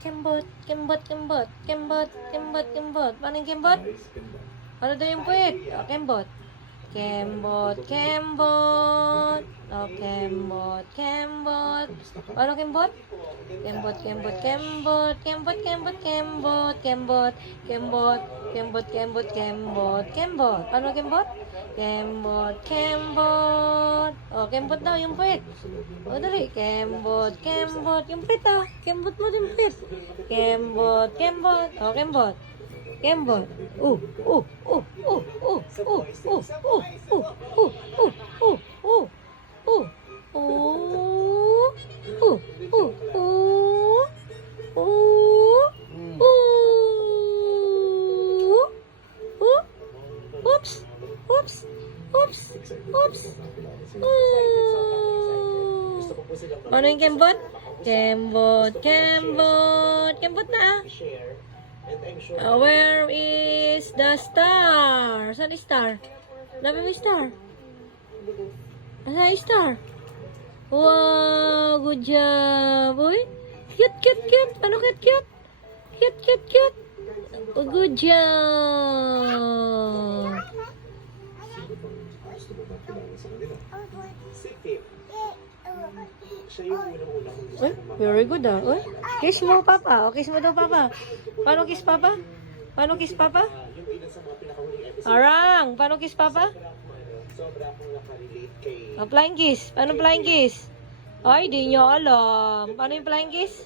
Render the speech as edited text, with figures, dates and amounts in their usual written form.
Kembot, kembot, kembot, kembot, kembot, kembot. Paano yung kembot? Ano daw yung puwit? O, kembot. Kembot, kembot. O, kembot, kembot. Paano kembot? Kembot, kembot, kembot. Kembot, kembot, kembot. Kembot, kembot, kembot, kembot, kembot, kembot. Paano kembot? Kembot, kembot. O, kembot daw yung puwit. O, dali. Kembot, kembot. Yung puwit, ah. Kembot mo din puwit. Kembot, kembot. O, kembot. Kembot. Oops. Oops. Oops. Oops. Ano yung kembot? Kembot, kembot. Kembot na, ah. Where is the star? Saan yung star? Labi mo yung star? Saan yung star? Wow, good job. Uy, cute, cute, cute. Ano cute, cute? Cute, cute, cute. Oh, good job. Uy, very good, ah. Uy, kiss mo, Papa. O, kiss mo daw, Papa. Paano kiss, Papa? Paano kiss, Papa? Arang, paano kiss, Papa? O, flying kiss. Paano flying kiss? Ay, di nyo alam. Paano yung flying kiss?